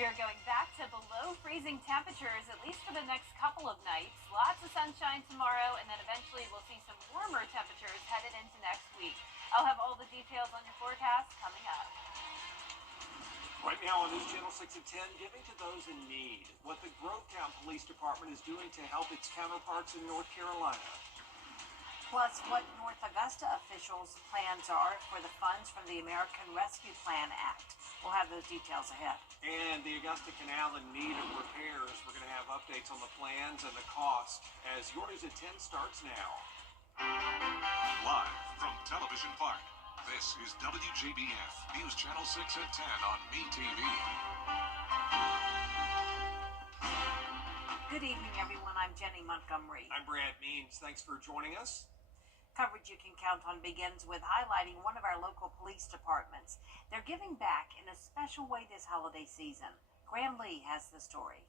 We are going back to below freezing temperatures, at least for the next couple of nights. Lots of sunshine tomorrow, and then eventually we'll see some warmer temperatures headed into next week. I'll have all the details on your forecast coming up. Right now on News Channel 6 at 10, giving to those in need. What the Grovetown Police Department is doing to help its counterparts in North Carolina. Plus, what North Augusta officials' plans are for the funds from the American Rescue Plan Act. We'll have those details ahead. And the Augusta Canal in need of repairs. We're going to have updates on the plans and the cost as Your News at 10 starts now. Live from Television Park, this is WJBF, News Channel 6 at 10 on MeTV. Good evening, everyone. I'm Jenny Montgomery. I'm Brad Means. Thanks for joining us. Coverage you can count on begins with highlighting one of our local police departments. They're giving back in a special way this holiday season. Graham Lee has the story.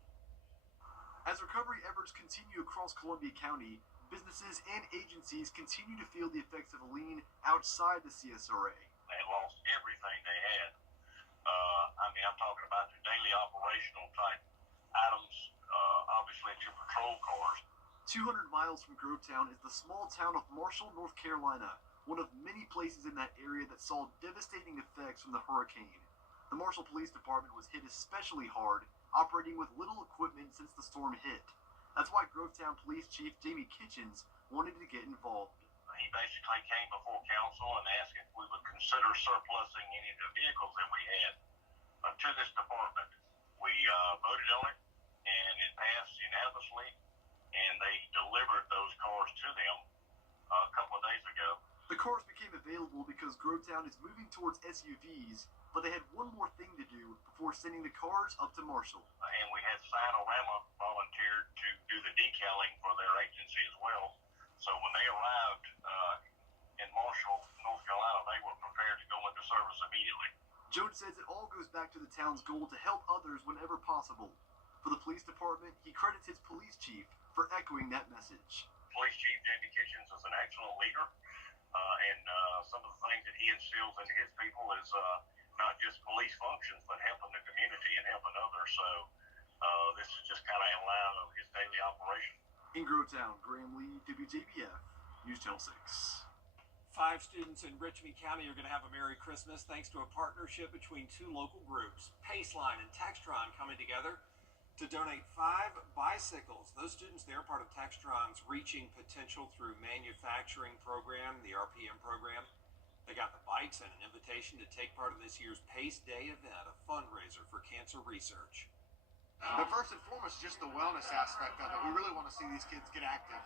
As recovery efforts continue across Columbia County, businesses and agencies continue to feel the effects of a lean outside the CSRA. They lost everything they had. I'm talking about the daily operational type items, obviously your patrol cars. 200 miles from Grovetown is the small town of Marshall, North Carolina, one of many places in that area that saw devastating effects from the hurricane. The Marshall Police Department was hit especially hard, operating with little equipment since the storm hit. That's why Grovetown Police Chief Jamie Kitchens wanted to get involved. He basically came before council and asked if we would consider surplusing any of the vehicles that we had to this department. We voted on it, and it passed unanimously, and they delivered those cars to them a couple of days ago. The cars became available because Grovetown is moving towards SUVs, but they had one more thing to do before sending the cars up to Marshall. And we had Sinorama volunteered to do the decaling for their agency as well. So when they arrived in Marshall, North Carolina, they were prepared to go into service immediately. Jones says it all goes back to the town's goal to help others whenever possible. For the police department, he credits his police chief for echoing that message. Police Chief Jamie Kitchens is an excellent leader, and some of the things that he instills into his people is not just police functions, but helping the community and helping others. So this is just kind of in line of his daily operation. In Grovetown, Graham Lee, WJBF, News Channel 6. 5 students in Richmond County are going to have a Merry Christmas thanks to a partnership between 2 local groups, Paceline and Textron, coming together to donate 5 bicycles. Those students, they're part of Textron's Reaching Potential Through Manufacturing program, the RPM program. They got the bikes and an invitation to take part in this year's Pace Day event, a fundraiser for cancer research. But first and foremost, just the wellness aspect of it. We really want to see these kids get active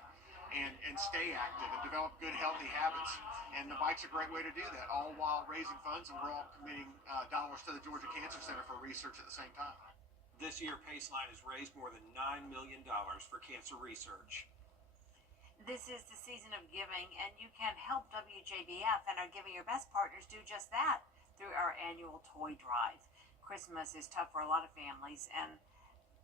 and stay active and develop good, healthy habits. And the bike's a great way to do that, all while raising funds, and we're all committing dollars to the Georgia Cancer Center for research at the same time. This year, Paceline has raised more than $9 million for cancer research. This is the season of giving, and you can help WJBF and our Giving Your Best partners do just that through our annual toy drive. Christmas is tough for a lot of families, and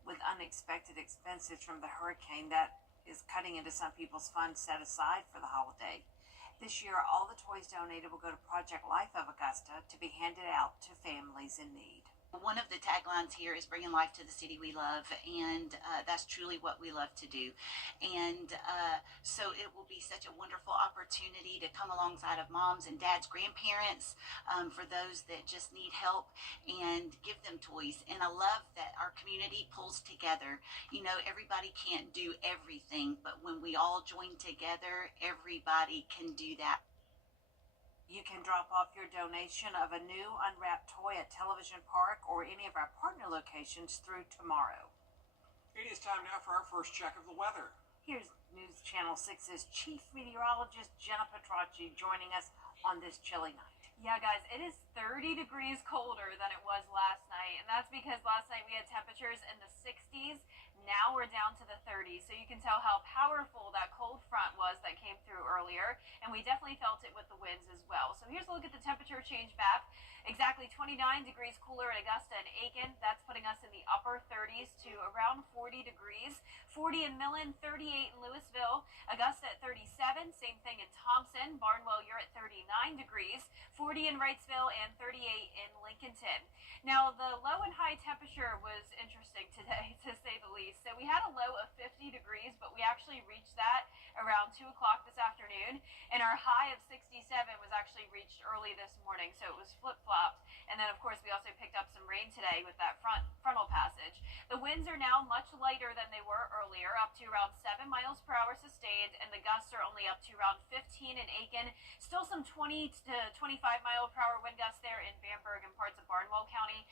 with unexpected expenses from the hurricane, that is cutting into some people's funds set aside for the holiday. This year, all the toys donated will go to Project Life of Augusta to be handed out to families in need. One of the taglines here is bringing life to the city we love, and that's truly what we love to do. And so it will be such a wonderful opportunity to come alongside of moms and dads, grandparents, for those that just need help, and give them toys. And I love that our community pulls together. You know, everybody can't do everything, but when we all join together, everybody can do that. You can drop off your donation of a new unwrapped toy at Television Park or any of our partner locations through tomorrow. It is time now for our first check of the weather. Here's News Channel 6's Chief Meteorologist Jenna Petracci joining us on this chilly night. Yeah, guys, it is 30 degrees colder than it was last night, and that's because last night we had temperatures in the 60s. Now we're down to the 30s, so you can tell how powerful that cold front was that came through earlier, and we definitely felt it with the winds as well. So here's a look at the temperature change map. Exactly 29 degrees cooler at Augusta and Aiken. That's putting us in the upper 30s to around 40 degrees. 40 in Millen, 38 in Louisville. Augusta at 37, same thing in Thompson. Barnwell, you're at 39 degrees. 40 in Wrightsville, and 38 in Lincolnton. Now, the low and high temperature was interesting today, to say the least. So we had a low of 50 degrees, but we actually reached that around 2 o'clock this afternoon, and our high of 67 was actually reached early this morning, so it was flip-flopped. And then, of course, we also picked up some rain today with that frontal passage. The winds are now much lighter than they were earlier, up to around 7 miles per hour sustained, and the gusts are only up to around 15 in Aiken. Still some 20 to 25 mile per hour wind gusts there in Bamberg and parts of Barnwell County,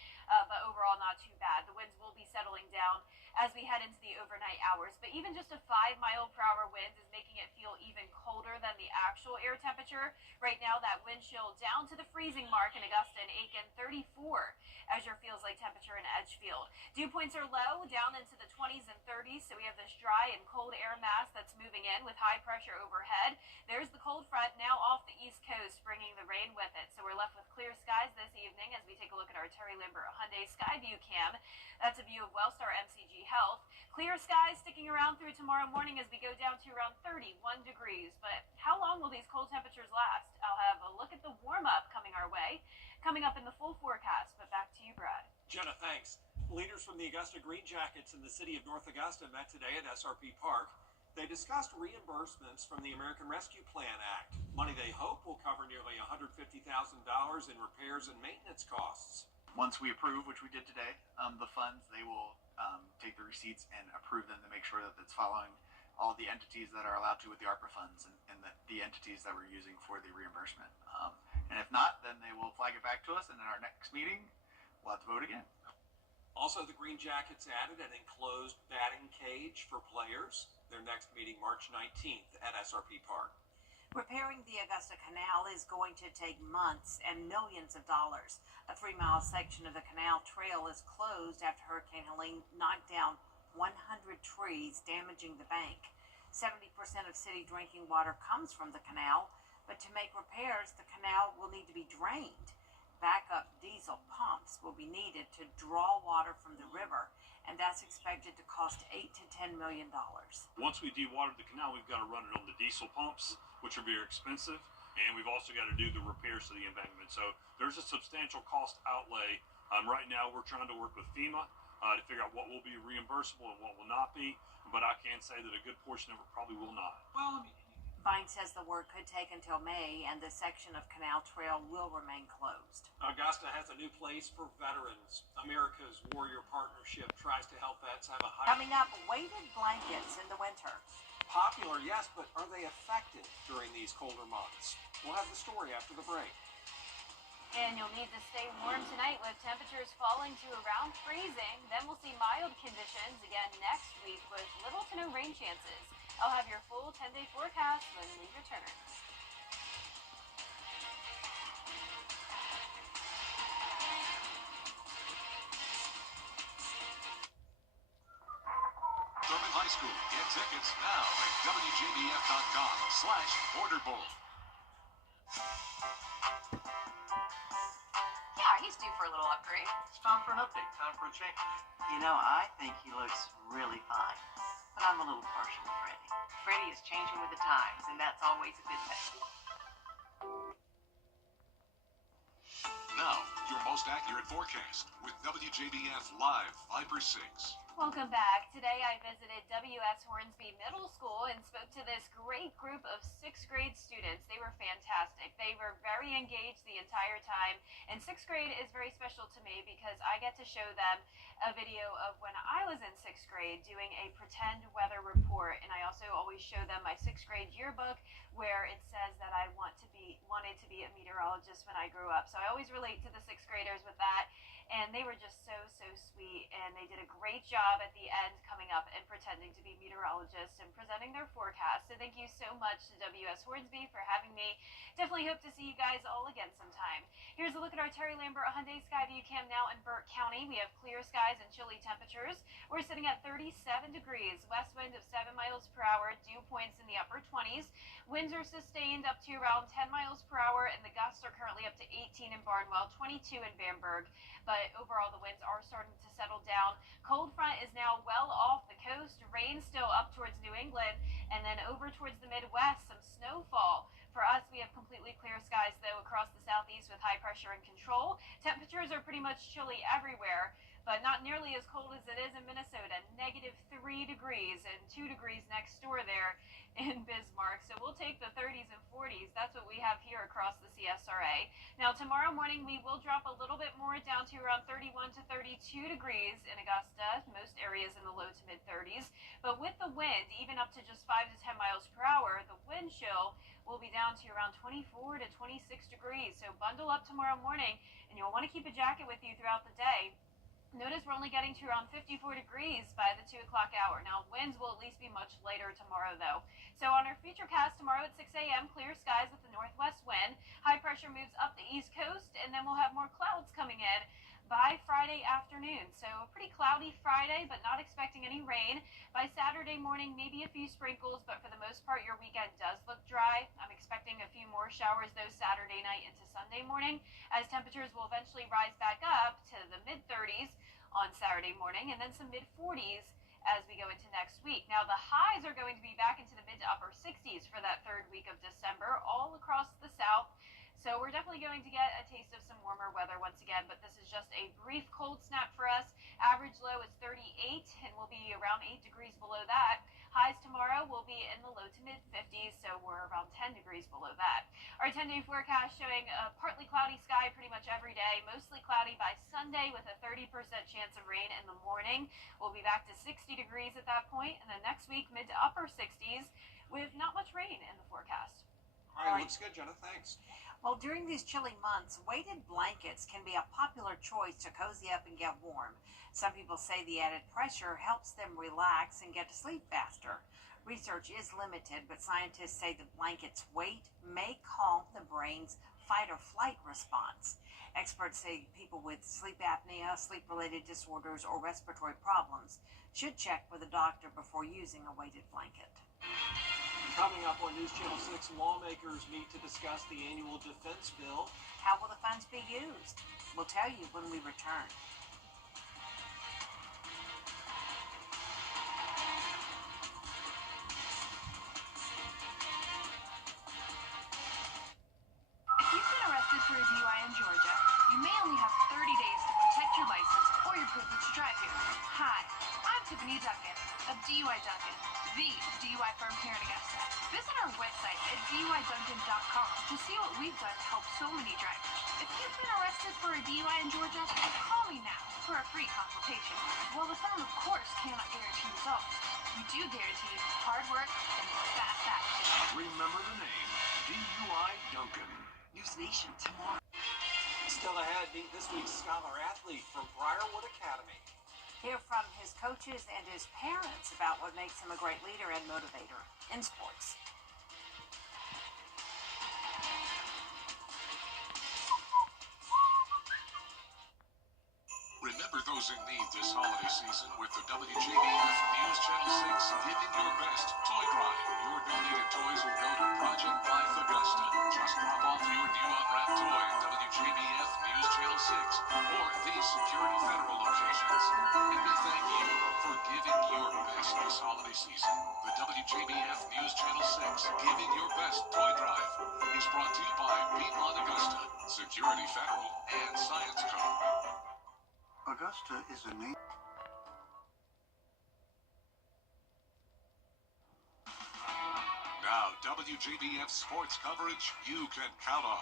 but overall not too bad. The winds will be settling down as we head into the overnight hours, but even just a 5 mile per hour wind is making it feel even colder than the actual air temperature. Right now, that wind chill down to the freezing mark in Augusta and Aiken, 34 as your feels like temperature in Edgefield. Dew points are low, down into the 20s and 30s, so we have this dry and cold air mass that's moving in with high pressure overhead. There's the cold front now off the East Coast, bringing the rain with it. So we're left with clear skies this evening as we take a look at our Terry Lambert Hyundai Sky View Cam. That's a view of Wellstar MCG Health. Clear skies sticking around through tomorrow morning as we go down to around 31 degrees. But how long will these cold temperatures last? I'll have a look at the warm-up coming our way, coming up in the full forecast. But back to you, Brad. Jenna, thanks. Leaders from the Augusta Green Jackets in the city of North Augusta met today at SRP Park. They discussed reimbursements from the American Rescue Plan Act, money they hope will cover nearly $150,000 in repairs and maintenance costs. Once we approve, which we did today, the funds, they will take the receipts and approve them to make sure that it's following all the entities that are allowed to with the ARPA funds and the entities that we're using for the reimbursement. And if not, then they will flag it back to us, and in our next meeting, we'll have to vote again. Also, the Green Jackets added an enclosed batting cage for players. Their next meeting, March 19th at SRP Park. Repairing the Augusta Canal is going to take months and millions of dollars. A 3-mile section of the canal trail is closed after Hurricane Helene knocked down 100 trees, damaging the bank. 70% of city drinking water comes from the canal, but to make repairs, the canal will need to be drained. Backup diesel pumps will be needed to draw water from the river, and that's expected to cost $8 to $10 million. Once we dewater the canal, we've got to run it on the diesel pumps, which are very expensive, and we've also got to do the repairs to the embankment. So there's a substantial cost outlay. Right now, we're trying to work with FEMA to figure out what will be reimbursable and what will not be, but I can say that a good portion of it probably will not. Well, Vine says the work could take until May, and the section of canal trail will remain closed. Augusta has a new place for veterans. America's Warrior Partnership tries to help vets have a high... Coming up, weighted blankets in the winter. Popular, yes, but are they effective during these colder months? We'll have the story after the break. And you'll need to stay warm tonight with temperatures falling to around freezing. Then we'll see mild conditions again next week with little to no rain chances. I'll have your full 10-day forecast when we return. Thurman High School. Get tickets now at WJBF.com/orderbowl. Yeah, he's due for a little upgrade. It's time for an update. Time for a change. You know, I think he looks really fine, but I'm a little partial to Freddie. Freddie is changing with the times, and that's always a good thing. Now, your most accurate forecast with WJBF Live 5/6. Welcome back. Today I visited W.S. Hornsby Middle School and spoke to this great group of 6th grade students. They were fantastic. They were very engaged the entire time. And 6th grade is very special to me because I get to show them a video of when I was in 6th grade doing a pretend weather report. And I also always show them my 6th grade yearbook where it says that I wanted to be a meteorologist when I grew up. So I always relate to the 6th graders with that. And they were just so sweet, and they did a great job at the end coming up and pretending to be meteorologists and presenting their forecast. So thank you so much to W.S. Hornsby for having me. Definitely hope to see you guys all again sometime. Here's a look at our Terry Lambert Hyundai Sky View Cam now in Burke County. We have clear skies and chilly temperatures. We're sitting at 37 degrees, west wind of 7 miles per hour, dew points in the upper 20s. Winds are sustained up to around 10 miles per hour, and the gusts are currently up to 18 in Barnwell, 22 in Bamberg. But overall, the winds are starting to settle down. Cold front is now well off the coast. Rain still up towards New England, and then over towards the Midwest, some snowfall. For us, we have completely clear skies, though, across the southeast pressure in control. Temperatures are pretty much chilly everywhere, but not nearly as cold as it is in Minnesota. -3 degrees and 2 degrees next door there in Bismarck. So we'll take the 30s and 40s. That's what we have here across the CSRA. Now tomorrow morning we will drop a little bit more down to around 31 to 32 degrees in Augusta, most areas in the low to mid 30s. But with the wind, even up to just 5 to 10 miles per hour, the wind chill will be down to around 24 to 26 degrees. So bundle up tomorrow morning, and you'll want to keep a jacket with you throughout the day. Notice we're only getting to around 54 degrees by the 2 o'clock hour. Now, winds will at least be much later tomorrow, though. So on our futurecast tomorrow at 6 a.m., clear skies with the northwest wind. High pressure moves up the east coast, and then we'll have more clouds coming in by Friday afternoon. So a pretty cloudy Friday, but not expecting any rain. By Saturday morning, maybe a few sprinkles, but for the most part, your weekend does look dry. I'm expecting a few more showers, though, Saturday night into Sunday morning, as temperatures will eventually rise back up to the mid-30s on Saturday morning, and then some mid-40s as we go into next week. Now, the highs are going to be back into the mid to upper 60s for that third week of December, all across the south. So we're definitely going to get a taste of some warmer weather once again, but this is just a brief cold snap for us. Average low is 38, and we'll be around 8 degrees below that. Highs tomorrow will be in the low to mid 50s, so we're around 10 degrees below that. Our 10-day forecast showing a partly cloudy sky pretty much every day, mostly cloudy by Sunday with a 30% chance of rain in the morning. We'll be back to 60 degrees at that point, and then next week mid to upper 60s with not much rain in the forecast. All right, looks good, Jenna. Thanks. Well, during these chilly months, weighted blankets can be a popular choice to cozy up and get warm. Some people say the added pressure helps them relax and get to sleep faster. Research is limited, but scientists say the blanket's weight may calm the brain's fight or flight response. Experts say people with sleep apnea, sleep-related disorders, or respiratory problems should check with a doctor before using a weighted blanket. Coming up on News Channel 6, lawmakers meet to discuss the annual defense bill. How will the funds be used? We'll tell you when we return. If you've been arrested for a DUI in Georgia, you may only have 30 days to protect your license or your privilege to drive here. Hi, I'm Tiffany Duncan of DUI Duncan, the DUI firm here in Augusta. Visit our website at DUIDuncan.com to see what we've done to help so many drivers. If you've been arrested for a DUI in Georgia, call me now for a free consultation. While the firm, of course, cannot guarantee results, we do guarantee hard work and fast action. Remember the name, DUI Duncan. News Nation tomorrow. Still ahead, meet this week's scholar athlete from Briarwood Academy. Hear from his coaches and his parents about what makes him a great leader and motivator in sports. Remember those in need this holiday season with the WJBF News Channel 6 Giving Your Best Toy Drive. Your donated toys will go to Project Life Augusta. Just drop off your new unwrapped toy at WJBF News Channel 6 or these Security Federal locations. And we thank you for giving your best this holiday season. The WJBF News Channel 6 Giving Your Best Toy Drive is brought to you by Piedmont Augusta, Security Federal, and Science Co. Augusta is a name. Now, WJBF sports coverage you can count on.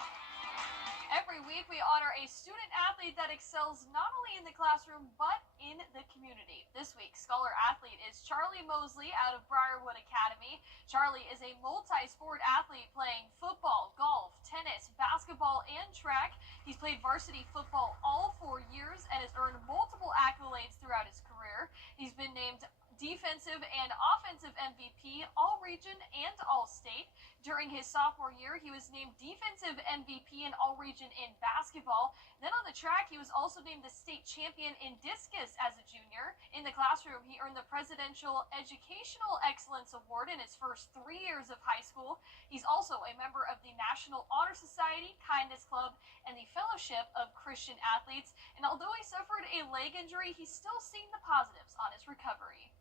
Every week we honor a student athlete that excels not only in the classroom but in the community. This week's scholar athlete is Charlie Mosley out of Briarwood Academy. Charlie is a multi-sport athlete playing football, golf, tennis, basketball, and track. He's played varsity football all 4 years and has earned multiple accolades throughout his career. He's been named defensive and offensive MVP, all-region and all-state. During his sophomore year, he was named defensive MVP and all-region in basketball. Then on the track, he was also named the state champion in discus as a junior. In the classroom, he earned the Presidential Educational Excellence Award in his first 3 years of high school. He's also a member of the National Honor Society, Kindness Club, and the Fellowship of Christian Athletes. And although he suffered a leg injury, he's still seeing the positives on his recovery.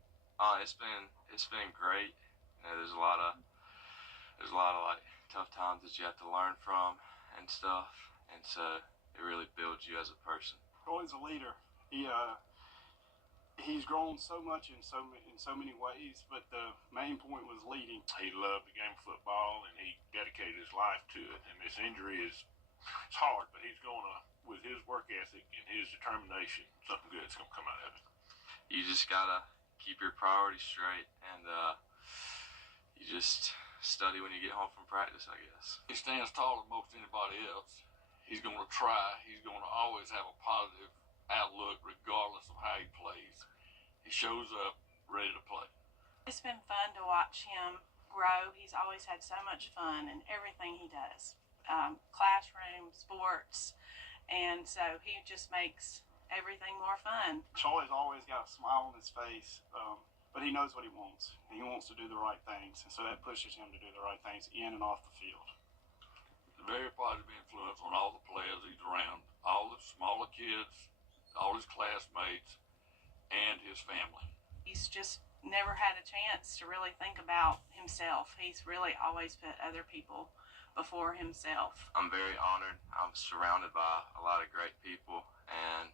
It's been great. You know, there's a lot of like tough times that you have to learn from and stuff. And so it really builds you as a person. Troy's a leader. He's grown so much in so many ways, but the main point was leading. He loved the game of football, and he dedicated his life to it. And this injury it's hard, but he's going to, with his work ethic and his determination, something good's going to come out of it. You just gotta keep your priorities straight, and you just study when you get home from practice, I guess. He stands taller than most anybody else. He's going to try. He's going to always have a positive outlook regardless of how he plays. He shows up ready to play. It's been fun to watch him grow. He's always had so much fun in everything he does. Classroom, sports, and so he just makes everything more fun. Troy's always got a smile on his face, but he knows what he wants. He wants to do the right things, and so that pushes him to do the right things in and off the field. It's a very positive influence on all the players he's around, all the smaller kids, all his classmates, and his family. He's just never had a chance to really think about himself. He's really always put other people before himself. I'm very honored. I'm surrounded by a lot of great people, and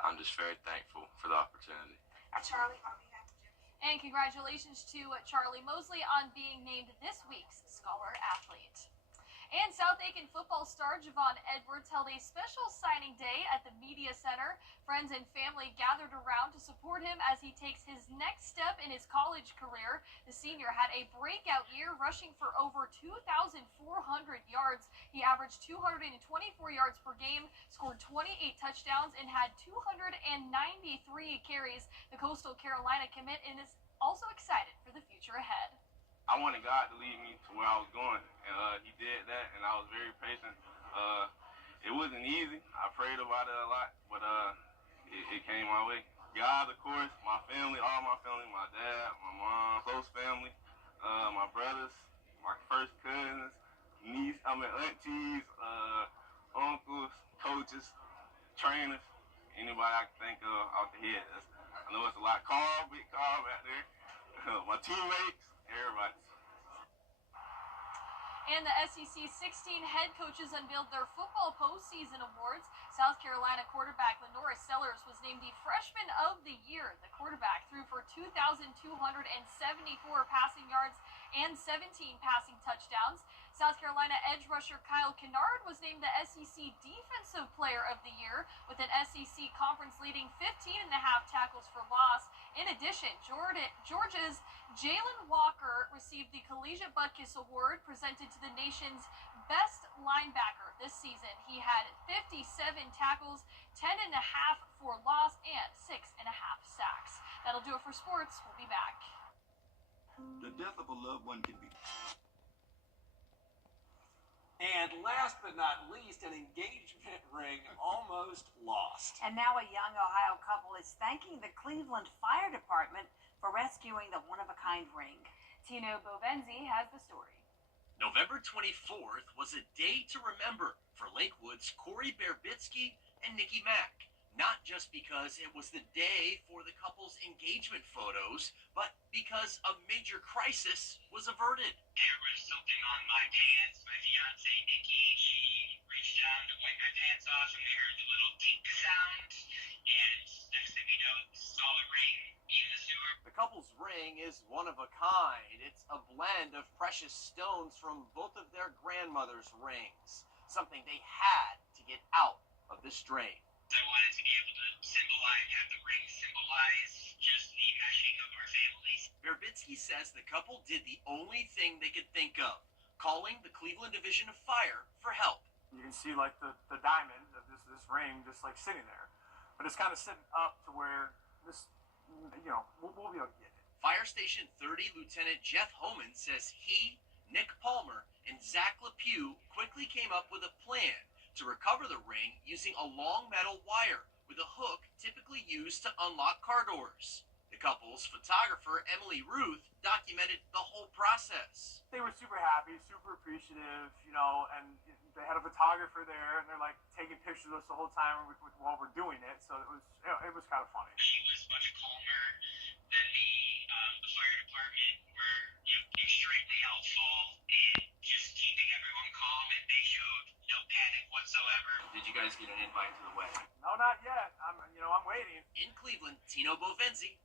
I'm just very thankful for the opportunity. Charlie, on behalf of Jim. And congratulations to Charlie Mosley on being named this week's Scholar Athlete. And South Aiken football star Javon Edwards held a special signing day at the Media Center. Friends and family gathered around to support him as he takes his next step in his college career. The senior had a breakout year, rushing for over 2,400 yards. He averaged 224 yards per game, scored 28 touchdowns, and had 293 carries. The Coastal Carolina commit and is also excited for the future ahead. I wanted God to lead me to where I was going, and he did that, and I was very patient. It wasn't easy. I prayed about it a lot, but it came my way. God, of course, my family, all my family, my dad, my mom, close family, my brothers, my first cousins, aunties, uncles, coaches, trainers, anybody I can think of off the head. I know it's a lot. Carl, big Carl back there, my teammates. Everybody. And the SEC 16 head coaches unveiled their football postseason awards. South Carolina quarterback Lenora Sellers was named the Freshman of the Year. The quarterback threw for 2,274 passing yards and 17 passing touchdowns. South Carolina edge rusher Kyle Kennard was named the SEC Defensive Player of the Year with an SEC conference leading 15.5 tackles for loss. In addition, Georgia's Jalen Walker received the Collegiate Butkus Award presented to the nation's best linebacker this season. He had 57 tackles, 10.5 for loss, and 6.5 sacks. That'll do it for sports. We'll be back. The death of a loved one can be. And last but not least, an engagement ring almost lost. And now a young Ohio couple is thanking the Cleveland Fire Department for rescuing the one-of-a-kind ring. Tino Bovenzi has the story. November 24th was a day to remember for Lakewood's Corey Berbitsky and Nikki Mack. Not just because it was the day for the couple's engagement photos, but because a major crisis was averted. There was something on my pants. My fiance, Nikki, she reached down to wipe my pants off, and we heard the little tink sound. And next thing we know, saw the ring in the sewer. The couple's ring is one of a kind. It's a blend of precious stones from both of their grandmother's rings. Something they had to get out of this drain. I wanted to be able to have the ring symbolize just the meshing of our families. Berbitsky says the couple did the only thing they could think of, calling the Cleveland Division of Fire for help. You can see like the diamond of this ring just like sitting there. But it's kind of sitting up to where this, we'll be able to get it. Fire Station 30 Lieutenant Jeff Homan says he, Nick Palmer, and Zach LePew quickly came up with a plan to recover the ring using a long metal wire with a hook typically used to unlock car doors. The couple's photographer, Emily Ruth, documented the whole process. They were super happy, super appreciative, and they had a photographer there, and they're like taking pictures of us the whole time while we're doing it, so it was kind of funny. She was much calmer than me. The fire department were extremely helpful in just keeping everyone calm, and they showed no panic whatsoever. whatsoever. Did you guys get an invite to the wedding? No, not yet. I'm waiting. In Cleveland, Tino Bovenzi.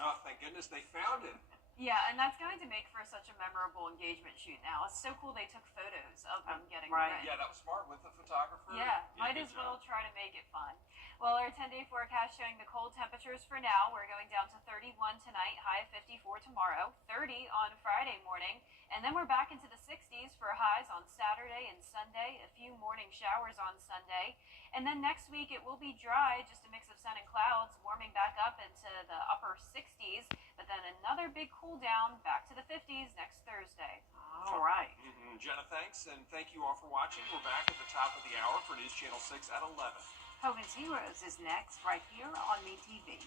Oh, thank goodness they found it. Yeah, and that's going to make for such a memorable engagement shoot now. It's so cool they took photos of them getting Right. ready. Yeah, that was smart with the photographer. Yeah, might good as well job. try to make it fun. Well, our 10-day forecast showing the cold temperatures for now. We're going down to 31 tonight, high of 54 tomorrow, 30 on Friday morning, and then we're back into the 60s for highs on Saturday and Sunday, a few morning showers on Sunday. And then next week it will be dry, just a mix of sun and clouds, warming back up into the upper 60s, but then another big cool down back to the 50s next Thursday. All right. Jenna, thanks, and thank you all for watching. We're back at the top of the hour for News Channel 6 at 11. Hogan's Heroes is next, right here on MeTV.